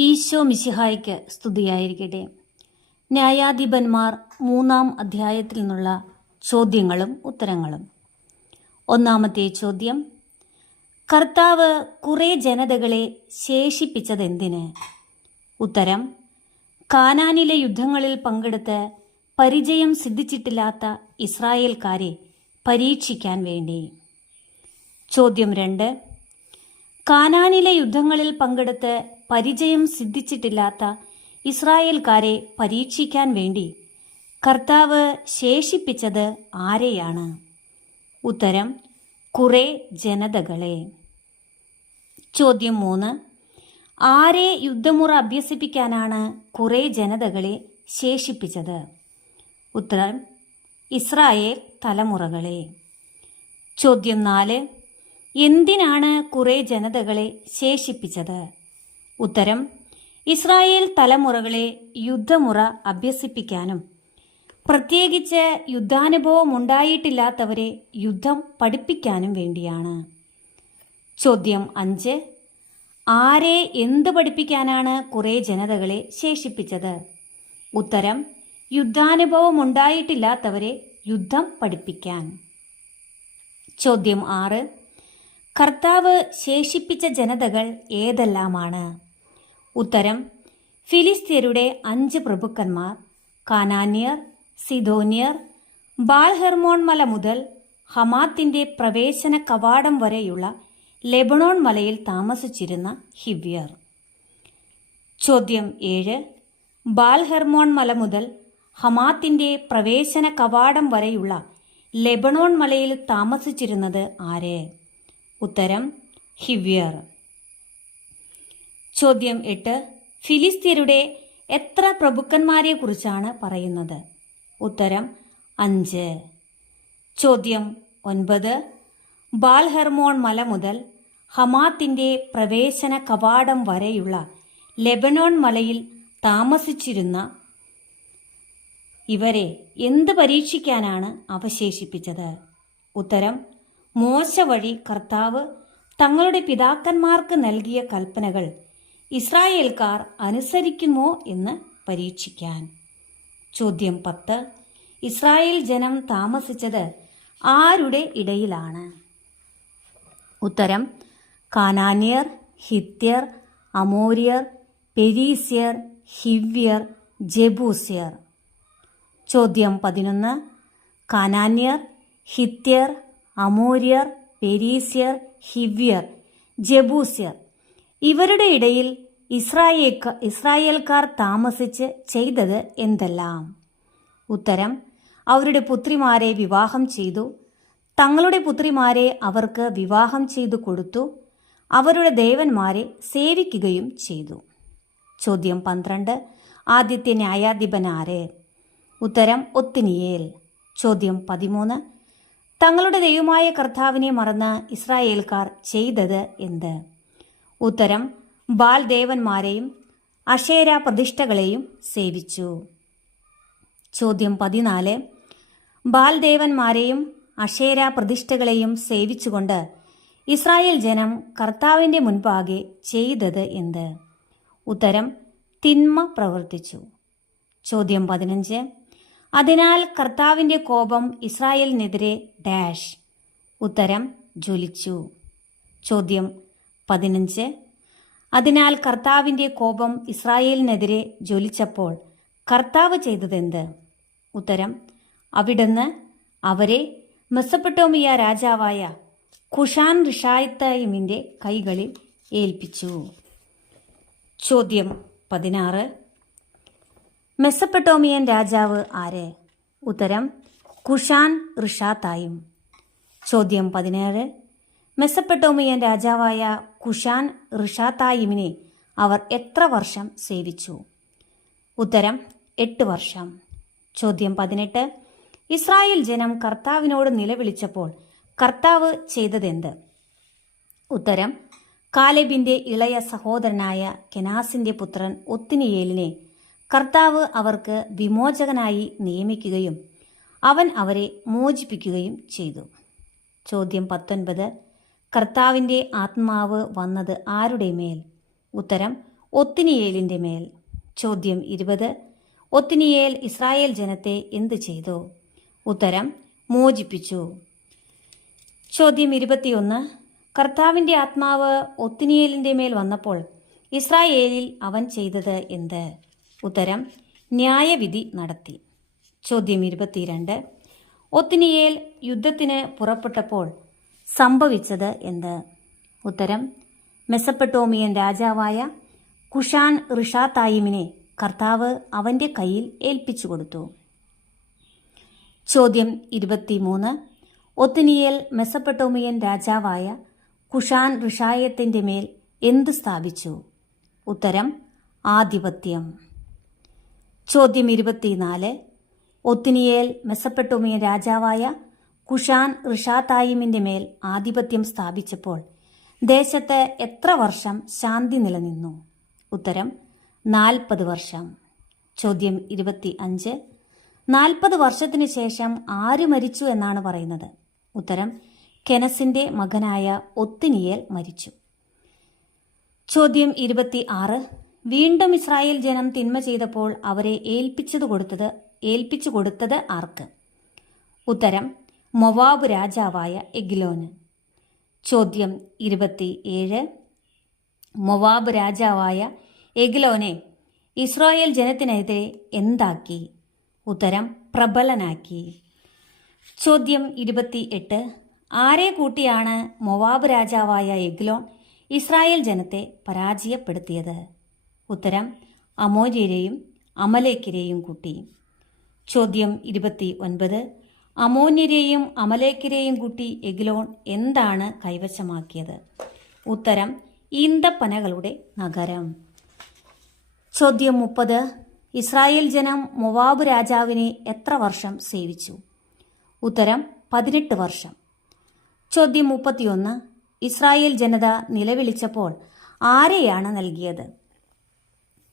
ഈശോ മിശിഹായ്ക്ക് സ്തുതിയായിരിക്കട്ടെ. ന്യായാധിപന്മാർ മൂന്നാം അധ്യായത്തിൽ നിന്നുള്ള ചോദ്യങ്ങളും ഉത്തരങ്ങളും. ഒന്നാമത്തെ ചോദ്യം കർത്താവ് കുറേ ജനതകളെ ശേഷിപ്പിച്ചതെന്തിന്? ഉത്തരം കാനാനിലെ യുദ്ധങ്ങളിൽ പങ്കെടുത്ത് പരിചയം സിദ്ധിച്ചിട്ടില്ലാത്ത ഇസ്രായേൽക്കാരെ പരീക്ഷിക്കാൻ വേണ്ടി. ചോദ്യം രണ്ട് കാനാനിലെ യുദ്ധങ്ങളിൽ പങ്കെടുത്ത് പരിചയം സിദ്ധിച്ചിട്ടില്ലാത്ത ഇസ്രായേൽക്കാരെ പരീക്ഷിക്കാൻ വേണ്ടി കർത്താവ് ശേഷിപ്പിച്ചത് ആരെയാണ്? ഉത്തരം കുറെ ജനതകളെ. ചോദ്യം മൂന്ന് ആരെ യുദ്ധമുറ അഭ്യസിപ്പിക്കാനാണ് കുറെ ജനതകളെ ശേഷിപ്പിച്ചത്? ഉത്തരം ഇസ്രായേൽ തലമുറകളെ. ചോദ്യം നാല് എന്തിനാണ് കുറെ ജനതകളെ ശേഷിപ്പിച്ചത്? ഉത്തരം ഇസ്രായേൽ തലമുറകളെ യുദ്ധമുറ അഭ്യസിപ്പിക്കാനും. പ്രത്യേകിച്ച് യുദ്ധാനുഭവം ഉണ്ടായിട്ടില്ലാത്തവരെ യുദ്ധം പഠിപ്പിക്കാനും വേണ്ടിയാണ്. ചോദ്യം അഞ്ച് ആരെ എന്ത് പഠിപ്പിക്കാനാണ് കുറെ ജനതകളെ ശേഷിപ്പിച്ചത്? ഉത്തരം യുദ്ധാനുഭവം ഉണ്ടായിട്ടില്ലാത്തവരെ യുദ്ധം പഠിപ്പിക്കാൻ. ചോദ്യം ആറ് കർത്താവ് ശേഷിപ്പിച്ച ജനതകൾ ഏതെല്ലാമാണ്? ഉത്തരം ഫിലിസ്തീനരുടെ അഞ്ച് പ്രഭുക്കന്മാർ കാനാന്യർ സിദോന്യർ ബാൽഹെർമോൺ മല മുതൽ ഹമാത്തിന്റെ പ്രവേശന കവാടം വരെയുള്ള ലെബണോൺ മലയിൽ താമസിച്ചിരുന്ന ഹിവ്യർ. ചോദ്യം ഏഴ് ബാൽഹെർമോൺ മല മുതൽ ഹമാത്തിന്റെ പ്രവേശന കവാടം വരെയുള്ള ലെബണോൺ മലയിൽ താമസിച്ചിരുന്നത് ആര്? ഉത്തരം ഹിവ്യർ. ചോദ്യം എട്ട് ഫിലിസ്തീനരുടെ എത്ര പ്രഭുക്കന്മാരെ കുറിച്ചാണ് പറയുന്നത്? ഉത്തരം അഞ്ച്. ചോദ്യം ഒൻപത് ബാൽഹെർമോൺ മല മുതൽ ഹമാത്തിന്റെ പ്രവേശന കവാടം വരെയുള്ള ലെബനോൺ മലയിൽ താമസിച്ചിരുന്ന ഇവരെ എന്ത് പരീക്ഷിക്കാനാണ് അവശേഷിപ്പിച്ചത്? ഉത്തരം മോശ വഴി കർത്താവ് തങ്ങളുടെ പിതാക്കന്മാർക്ക് നൽകിയ കൽപ്പനകൾ ഇസ്രായേൽക്കാർ അനുസരിക്കുമോ എന്ന് പരീക്ഷിക്കാൻ. ചോദ്യം പത്ത്. ഇസ്രായേൽ ജനം താമസിച്ചത് ആരുടെ ഇടയിലാണ്? ഉത്തരം കാനാന്യർ ഹിത്യർ അമോര്യർ പെരീസ്യർ ഹിവ്യർ ജബൂസ്യർ. ചോദ്യം പതിനൊന്ന്. കാനാന്യർ ഹിത്യർ അമോര്യർ പെരീസ്യർ ഹിവ്യർ ജബൂസ്യർ. ഇവരുടെ ഇടയിൽ ഇസ്രായേൽക്ക ഇസ്രായേൽക്കാർ താമസിച്ച് ചെയ്തത് എന്തെല്ലാം? ഉത്തരം അവരുടെ പുത്രിമാരെ വിവാഹം ചെയ്തു. തങ്ങളുടെ പുത്രിമാരെ അവർക്ക് വിവാഹം ചെയ്തു കൊടുത്തു. അവരുടെ ദേവന്മാരെ സേവിക്കുകയും ചെയ്തു. ചോദ്യം പന്ത്രണ്ട് ആദ്യത്തെ ന്യായാധിപൻ ആര് ഉത്തരം ഒത്തിനിയേൽ. ചോദ്യം പതിമൂന്ന് തങ്ങളുടെ ദൈവമായ കർത്താവിനെ മറന്ന് ഇസ്രായേൽക്കാർ ചെയ്തത് എന്ത്? ഉത്തരം ബാൽ ദേവന്മാരെയും അഷേര പ്രതിഷ്ഠകളെയും സേവിച്ചു. ചോദ്യം പതിനാല്. ബാൽ ദേവന്മാരെയും അഷേര പ്രതിഷ്ഠകളെയും സേവിച്ചുകൊണ്ട് ഇസ്രായേൽ ജനം കർത്താവിന്റെ മുൻപാകെ ചെയ്തത് എന്ത്? ഉത്തരം തിന്മ പ്രവർത്തിച്ചു. ചോദ്യം പതിനഞ്ച്. അതിനാൽ കർത്താവിന്റെ കോപം ഇസ്രായേലിനെതിരെ ഡാഷ്. ഉത്തരം ജ്വലിച്ചു. ചോദ്യം പതിനഞ്ച്. അതിനാൽ കർത്താവിന്റെ കോപം ഇസ്രായേലിനെതിരെ ജ്വലിച്ചപ്പോൾ കർത്താവ് ചെയ്തതെന്ത്? ഉത്തരം അവിടുന്ന് അവരെ മെസ്സപ്പെട്ടോമിയ രാജാവായ കുഷാൻ റിഷായത്തയിമിന്റെ കൈകളിൽ ഏൽപ്പിച്ചു. ചോദ്യം പതിനാറ്. മെസ്സപ്പെട്ടോമിയൻ രാജാവ് ആര്? ഉത്തരം കുഷാൻ റിഷാത്തായും ചോദ്യം പതിനേഴ്. മെസ്സപ്പെട്ടോമിയൻ രാജാവായ കുഷാൻ റിഷാത്തായിമിനെ അവർ എത്ര വർഷം സേവിച്ചു? ഉത്തരം എട്ട് വർഷം. ചോദ്യം പതിനെട്ട്. ഇസ്രായേൽ ജനം കർത്താവിനോട് നിലവിളിച്ചപ്പോൾ കർത്താവ് ചെയ്തതെന്ത്? ഉത്തരം കാലേബിന്റെ ഇളയ സഹോദരനായ കെനാസിന്റെ പുത്രൻ ഒത്തിനിയേലിനെ കർത്താവ് അവർക്ക് വിമോചകനായി നിയമിക്കുകയും അവൻ അവരെ മോചിപ്പിക്കുകയും ചെയ്തു. ചോദ്യം പത്തൊൻപത്. കർത്താവിന്റെ ആത്മാവ് വന്നത് ആരുടെ മേൽ? ഉത്തരം ഒത്തിനിയേലിന്റെ മേൽ. ചോദ്യം ഇരുപത്. ഒത്തിനിയേൽ ഇസ്രായേൽ ജനത്തെ എന്തു ചെയ്തു? ഉത്തരം മോചിപ്പിച്ചു. ചോദ്യം ഇരുപത്തിയൊന്ന്. കർത്താവിന്റെ ആത്മാവ് ഒത്തിനിയേലിന്റെ മേൽ വന്നപ്പോൾ ഇസ്രായേലിൽ അവൻ ചെയ്തത് എന്ത്? ഉത്തരം ന്യായവിധി നടത്തി. ചോദ്യം ഇരുപത്തിരണ്ട്. ഒത്തിനിയേൽ യുദ്ധത്തിന് പുറപ്പെട്ടപ്പോൾ സംഭവിച്ചത് എന്ത്? ഉത്തരം മെസപ്പെട്ടോമിയൻ രാജാവായ കുഷാൻ ഋഷാതായിമിനെ കർത്താവ് അവന്റെ കയ്യിൽ ഏൽപ്പിച്ചു കൊടുത്തു. ചോദ്യം ഇരുപത്തിമൂന്ന്. ഒത്തിനിയേൽ മെസപ്പെട്ടോമിയൻ രാജാവായ കുഷാൻ ഋഷായത്തിന്റെ മേൽ എന്ത് സ്ഥാപിച്ചു? ഉത്തരം ആധിപത്യം. ചോദ്യം ഇരുപത്തിനാല്. ഒത്തിനിയേൽ മെസപ്പെട്ടോമിയൻ രാജാവായ കുഷാൻ ഋഷാതായിമിന്റെ മേൽ ആധിപത്യം സ്ഥാപിച്ചപ്പോൾ ദേശത്ത് എത്ര വർഷം ശാന്തി നിലനിന്നു? ഉത്തരം നാൽപ്പത് വർഷം. ചോദ്യം ഇരുപത്തി അഞ്ച് നാൽപ്പത് വർഷത്തിനു ശേഷം ആര് മരിച്ചു എന്നാണ് പറയുന്നത്? ഉത്തരം കെനസിന്റെ മകനായ ഒത്തിനിയേൽ മരിച്ചു. ചോദ്യം ഇരുപത്തി ആറ് വീണ്ടും ഇസ്രായേൽ ജനം തിന്മ ചെയ്തപ്പോൾ അവരെ ഏൽപ്പിച്ചത് കൊടുത്തത് ഏൽപ്പിച്ചു കൊടുത്തത് ആർക്ക്? ഉത്തരം മൊവാബ് രാജാവായ എഗ്ലോന്. ചോദ്യം ഇരുപത്തി ഏഴ് മൊവാബ് രാജാവായ എഗ്ലോനെ ഇസ്രായേൽ ജനത്തിനെതിരെ എന്താക്കി? ഉത്തരം പ്രബലനാക്കി. ചോദ്യം ഇരുപത്തി എട്ട് ആരെ കൂട്ടിയാണ് മൊവാബ് രാജാവായ എഗ്ലോൺ ഇസ്രായേൽ ജനത്തെ പരാജയപ്പെടുത്തിയത്? ഉത്തരം അമോര്യരെയും അമലേക്കരെയും കൂട്ടി. ചോദ്യം ഇരുപത്തി ഒൻപത് അമോന്യരെയും അമലേക്കരെയും കൂട്ടി എഗ്ലോൺ എന്താണ് കൈവശമാക്കിയത്? ഉത്തരം ഈന്തപ്പനകളുടെ നഗരം. ചോദ്യം മുപ്പത് ഇസ്രായേൽ ജനം മൊവാബ് രാജാവിനെ എത്ര വർഷം സേവിച്ചു? ഉത്തരം പതിനെട്ട് വർഷം. ചോദ്യം മുപ്പത്തിയൊന്ന് ഇസ്രായേൽ ജനത നിലവിളിച്ചപ്പോൾ ആരെയാണ് നൽകിയത്?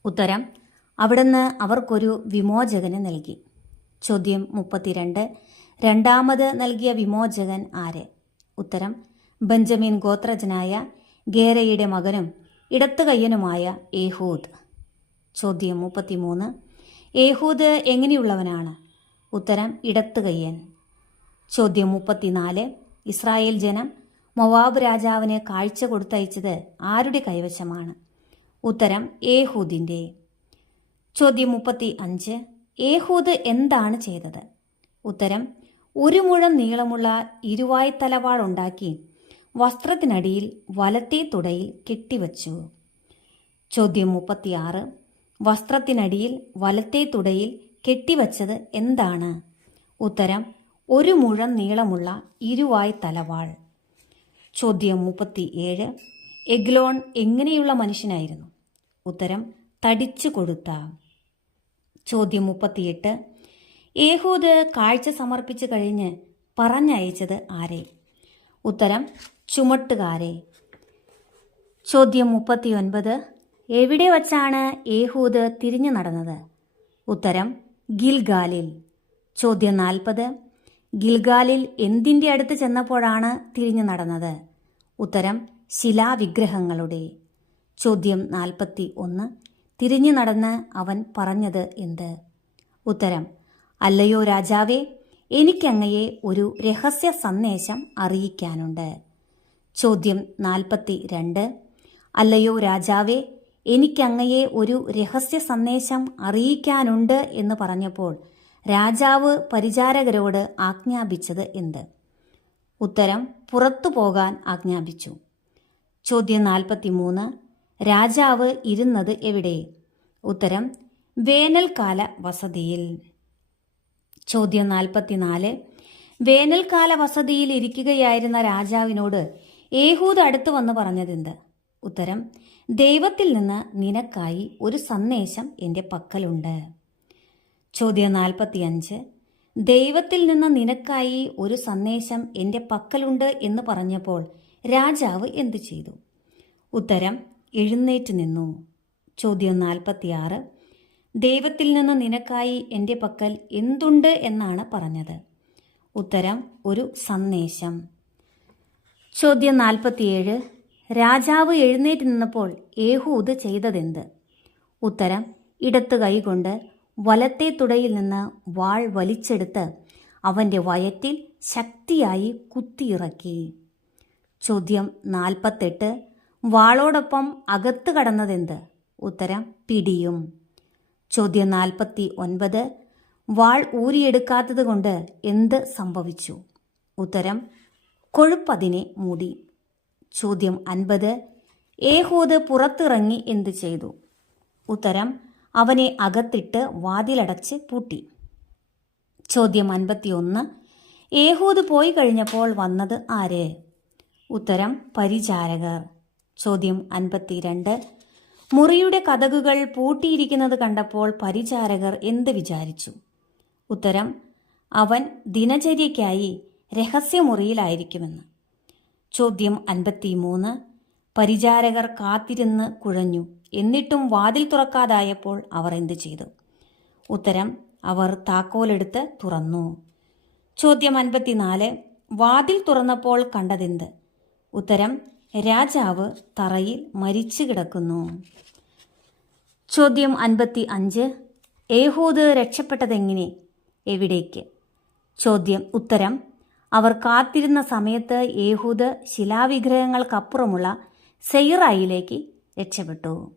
ഉത്തരം അവിടുന്ന് അവർക്കൊരു വിമോചകന് നൽകി. ചോദ്യം മുപ്പത്തിരണ്ട് രണ്ടാമത് നൽകിയ വിമോചകൻ ആര്? ഉത്തരം ബെഞ്ചമിൻ ഗോത്രജനായ ഗേരയുടെ മകനും ഇടത്തുകയ്യനുമായ ഏഹൂദ്. ചോദ്യം മുപ്പത്തിമൂന്ന് ഏഹൂദ് എങ്ങനെയുള്ളവനാണ്? ഉത്തരം ഇടത്തുകയ്യൻ. ചോദ്യം മുപ്പത്തിനാല് ഇസ്രായേൽ ജനം മൊവാബ് രാജാവിന് കാഴ്ച കൊടുത്തയച്ചത് ആരുടെ കൈവശമാണ്? ഉത്തരം ഏഹൂദിന്റെ ചോദ്യം മുപ്പത്തി അഞ്ച്. ഏഹൂദ് എന്താണ് ചെയ്തത്? ഉത്തരം ഒരു മുഴം നീളമുള്ള ഇരുവായ് തലവാളുണ്ടാക്കി വസ്ത്രത്തിനടിയിൽ വലത്തേ തുടയിൽ കെട്ടിവച്ചു. ചോദ്യം മുപ്പത്തിയാറ് വസ്ത്രത്തിനടിയിൽ വലത്തേ തുടയിൽ കെട്ടിവച്ചത് എന്താണ്? ഉത്തരം ഒരു മുഴം നീളമുള്ള ഇരുവായ് തലവാൾ ചോദ്യം മുപ്പത്തി ഏഴ്. എഗ്ലോൺ എങ്ങനെയുള്ള മനുഷ്യനായിരുന്നു? ഉത്തരം തടിച്ചു കൊടുത്ത. ചോദ്യം മുപ്പത്തിയെട്ട്. ഏഹൂദ് കാഴ്ച സമർപ്പിച്ചു കഴിഞ്ഞ് പറഞ്ഞയച്ചത് ആരെ? ഉത്തരം ചുമട്ടുകാരെ. ചോദ്യം മുപ്പത്തിയൊൻപത്. എവിടെ വച്ചാണ് ഏഹൂദ് തിരിഞ്ഞു നടന്നത്? ഉത്തരം ഗിൽഗാലിൽ. ചോദ്യം നാൽപ്പത്. ഗിൽഗാലിൽ എന്തിന്റെ അടുത്ത് ചെന്നപ്പോഴാണ് തിരിഞ്ഞു നടന്നത്? ഉത്തരം ശിലാവിഗ്രഹങ്ങളുടെ ചോദ്യം നാൽപ്പത്തി ഒന്ന്. തിരിഞ്ഞു നടന്ന് അവൻ പറഞ്ഞത് എന്ത്? ഉത്തരം അല്ലയോ രാജാവേ എനിക്കങ്ങയെ ഒരു രഹസ്യ സന്ദേശം അറിയിക്കാനുണ്ട്. ചോദ്യം നാൽപ്പത്തി രണ്ട്. അല്ലയോ രാജാവേ എനിക്കങ്ങയെ ഒരു രഹസ്യ സന്ദേശം അറിയിക്കാനുണ്ട് എന്ന് പറഞ്ഞപ്പോൾ രാജാവ് പരിചാരകരോട് ആജ്ഞാപിച്ചത് എന്ത്? ഉത്തരം പുറത്തു പോകാൻ ആജ്ഞാപിച്ചു. ചോദ്യം നാൽപ്പത്തി മൂന്ന് രാജാവ് ഇരുന്നത് എവിടെ? ഉത്തരം വേനൽക്കാല വസതിയിൽ. ചോദ്യം നാൽപ്പത്തിനാല്. വേനൽക്കാല വസതിയിൽ ഇരിക്കുകയായിരുന്ന രാജാവിനോട് ഏഹൂദ് അടുത്തു വന്ന് പറഞ്ഞതെന്ത്? ഉത്തരം ദൈവത്തിൽ നിന്ന് നിനക്കായി ഒരു സന്ദേശം എന്റെ പക്കലുണ്ട്. ചോദ്യം നാൽപ്പത്തിയഞ്ച്. ദൈവത്തിൽ നിന്ന് നിനക്കായി ഒരു സന്ദേശം എന്റെ പക്കലുണ്ട് എന്ന് പറഞ്ഞപ്പോൾ രാജാവ് എന്തു ചെയ്തു? ഉത്തരം എഴുന്നേറ്റ് നിന്നു. ചോദ്യം നാൽപ്പത്തിയാറ്. ദൈവത്തിൽ നിന്ന് നിനക്കായി എന്റെ പക്കൽ എന്തുണ്ട് എന്നാണ് പറഞ്ഞത്? ഉത്തരം ഒരു സന്ദേശം. ചോദ്യം നാൽപ്പത്തിയേഴ്. രാജാവ് എഴുന്നേറ്റ് നിന്നപ്പോൾ ഏഹൂദ് ചെയ്തതെന്ത്? ഉത്തരം ഇടത്ത് കൈകൊണ്ട് വലത്തെ തുടയിൽ നിന്ന് വാൾ വലിച്ചെടുത്ത് അവന്റെ വയറ്റിൽ ശക്തിയായി കുത്തിയിറക്കി. ചോദ്യം നാൽപ്പത്തെട്ട്. വാളോടൊപ്പം അകത്ത് കടന്നതെന്ത്? ഉത്തരം പിടിയും. ചോദ്യം നാൽപ്പത്തി ഒൻപത് വാൾ ഊരിയെടുക്കാത്തത് കൊണ്ട് എന്ത് സംഭവിച്ചു? ഉത്തരം കൊഴുപ്പതിനെ മൂടി. ചോദ്യം അൻപത്. ഏഹൂദ് പുറത്തിറങ്ങി എന്ത് ചെയ്തു? ഉത്തരം അവനെ അകത്തിട്ട് വാതിലടച്ച് പൂട്ടി. ചോദ്യം അൻപത്തിയൊന്ന്. ഏഹൂദ് പോയി കഴിഞ്ഞപ്പോൾ വന്നത് ആര്? ഉത്തരം പരിചാരകർ. ചോദ്യം അൻപത്തിരണ്ട്. മുറിയുടെ കഥകുകൾ പൂട്ടിയിരിക്കുന്നത് കണ്ടപ്പോൾ പരിചാരകർ എന്ത് വിചാരിച്ചു? ഉത്തരം അവൻ ദിനചര്യയ്ക്കായി രഹസ്യമുറിയിലായിരിക്കുമെന്ന്. ചോദ്യം അൻപത്തിമൂന്ന്. പരിചാരകർ കാത്തിരുന്ന് കുഴഞ്ഞു. എന്നിട്ടും വാതിൽ തുറക്കാതായപ്പോൾ അവർ എന്ത് ചെയ്തു? ഉത്തരം അവർ താക്കോലെടുത്ത് തുറന്നു. ചോദ്യം അൻപത്തിനാല്. വാതിൽ തുറന്നപ്പോൾ കണ്ടതെന്ത്? ഉത്തരം രാജാവ് തറയിൽ മരിച്ചു കിടക്കുന്നു ചോദ്യം അൻപത്തി അഞ്ച് ഏഹൂദ് രക്ഷപ്പെട്ടതെങ്ങനെ? എവിടേക്ക്? ചോദ്യം ഉത്തരം അവർ കാത്തിരുന്ന സമയത്ത് ഏഹൂദ് ശിലാവിഗ്രഹങ്ങൾക്കപ്പുറമുള്ള സെയ്റായിലേക്ക് രക്ഷപ്പെട്ടു.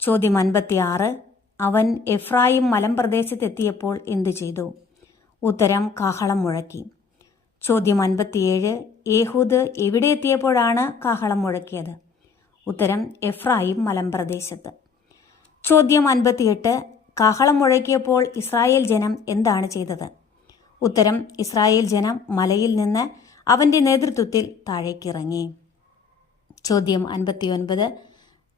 ചോദ്യം അൻപത്തിയാറ് അവൻ എഫ്രായിം മലമ്പ്രദേശത്തെത്തിയപ്പോൾ എന്തു ചെയ്തു ഉത്തരം കാഹളം മുഴക്കി. ചോദ്യം അൻപത്തിയേഴ് ഏഹൂദ് എവിടെ എത്തിയപ്പോഴാണ് കാഹളം മുഴക്കിയത്? ഉത്തരം എഫ്രായിം മലമ്പ്രദേശത്ത്. ചോദ്യം അൻപത്തിയെട്ട് കാഹളം മുഴക്കിയപ്പോൾ ഇസ്രായേൽ ജനം എന്താണ് ചെയ്തത്? ഉത്തരം ഇസ്രായേൽ ജനം മലയിൽ നിന്ന് അവന്റെ നേതൃത്വത്തിൽ താഴേക്കിറങ്ങി. ചോദ്യം അൻപത്തിയൊൻപത്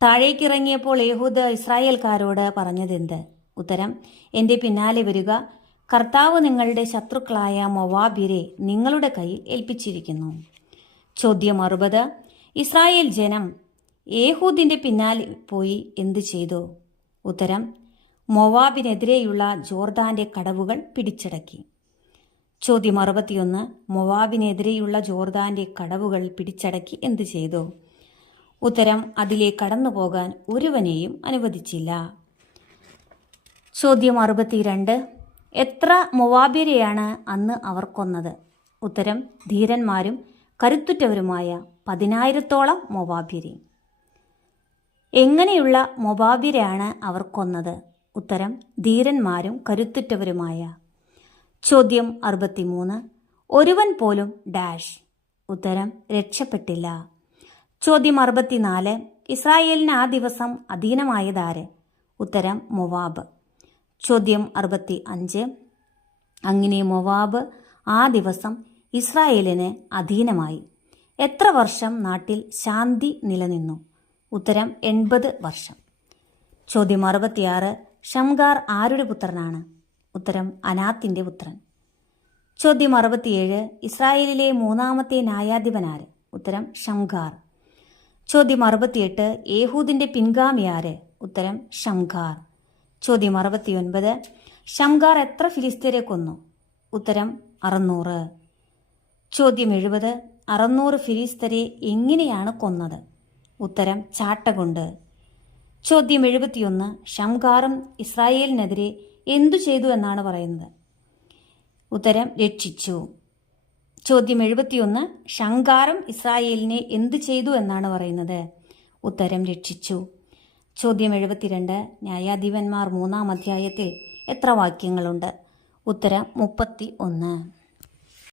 താഴേക്കിറങ്ങിയപ്പോൾ യഹൂദ് ഇസ്രായേൽക്കാരോട് പറഞ്ഞതെന്ത്? ഉത്തരം എന്റെ പിന്നാലെ വരിക കർത്താവ് നിങ്ങളുടെ ശത്രുക്കളായ മൊവാബിരെ നിങ്ങളുടെ കയ്യിൽ ഏൽപ്പിച്ചിരിക്കുന്നു. ചോദ്യം അറുപത്. ഇസ്രായേൽ ജനം ഏഹൂദിന്റെ പിന്നാലെ പോയി എന്തു ചെയ്തു? ഉത്തരം മൊവാബിനെതിരെയുള്ള ജോർദാന്റെ കടവുകൾ പിടിച്ചടക്കി. ചോദ്യം അറുപത്തിയൊന്ന്. മൊവാബിനെതിരെയുള്ള ജോർദാന്റെ കടവുകൾ പിടിച്ചടക്കി എന്തു ചെയ്തു? ഉത്തരം അതിലെ കടന്നു പോകാൻ ഒരുവനെയും അനുവദിച്ചില്ല. ചോദ്യം അറുപത്തിരണ്ട്. എത്ര മൊവാബിരെയാണ് അന്ന് അവർ കൊന്നത്? ഉത്തരം ധീരന്മാരും കരുത്തുറ്റവരുമായ പതിനായിരത്തോളം മൊവാബിയരെ. എങ്ങനെയുള്ള മൊബാബിരെയാണ് അവർ കൊന്നത്? ഉത്തരം ധീരന്മാരും കരുത്തുറ്റവരുമായ. ചോദ്യം അറുപത്തിമൂന്ന്. ഒരുവൻ പോലും ഡാഷ്. ഉത്തരം രക്ഷപ്പെട്ടില്ല. ചോദ്യം അറുപത്തിനാല്. ഇസ്രായേലിന് ആ ദിവസം അധീനമായതാര് ഉത്തരം മൊവാബ്. ചോദ്യം അറുപത്തി അഞ്ച് അങ്ങനെ മൊവാബ് ആ ദിവസം ഇസ്രായേലിന് അധീനമായി. എത്ര വർഷം നാട്ടിൽ ശാന്തി നിലനിന്നു? ഉത്തരം എൺപത് വർഷം. ചോദ്യം അറുപത്തിയാറ്. ഷംഗാർ ആരുടെ പുത്രനാണ്? ഉത്തരം അനാത്തിന്റെ പുത്രൻ. ചോദ്യം അറുപത്തിയേഴ്. ഇസ്രായേലിലെ മൂന്നാമത്തെ ന്യായാധിപനാര്? ഉത്തരം ഷംഗാർ. ചോദ്യം അറുപത്തിയെട്ട്. പിൻഗാമി പിൻഗാമിയാര്? ഉത്തരം ഷംഗാർ. ചോദ്യം അറുപത്തിയൊൻപത്. ഷംഗാർ എത്ര ഫിലിസ്തീനെ കൊന്നു? ഉത്തരം അറുന്നൂറ്. ചോദ്യം എഴുപത് അറുന്നൂറ് ഫിലിസ്തരെ എങ്ങനെയാണ് കൊന്നത്? ഉത്തരം ചാട്ടകൊണ്ട്. ചോദ്യം എഴുപത്തിയൊന്ന് ഷംഗാറും ഇസ്രായേലിനെതിരെ എന്തു ചെയ്തു എന്നാണ് പറയുന്നത്? ഉത്തരം രക്ഷിച്ചു. ചോദ്യം എഴുപത്തിയൊന്ന് ഷങ്കാരം ഇസ്രായേലിനെ എന്തു ചെയ്തു എന്നാണ് പറയുന്നത്? ഉത്തരം രക്ഷിച്ചു. ചോദ്യം എഴുപത്തിരണ്ട് ന്യായാധിപന്മാർ മൂന്നാം അധ്യായത്തിൽ എത്ര വാക്യങ്ങളുണ്ട്? ഉത്തരം മുപ്പത്തി ഒന്ന്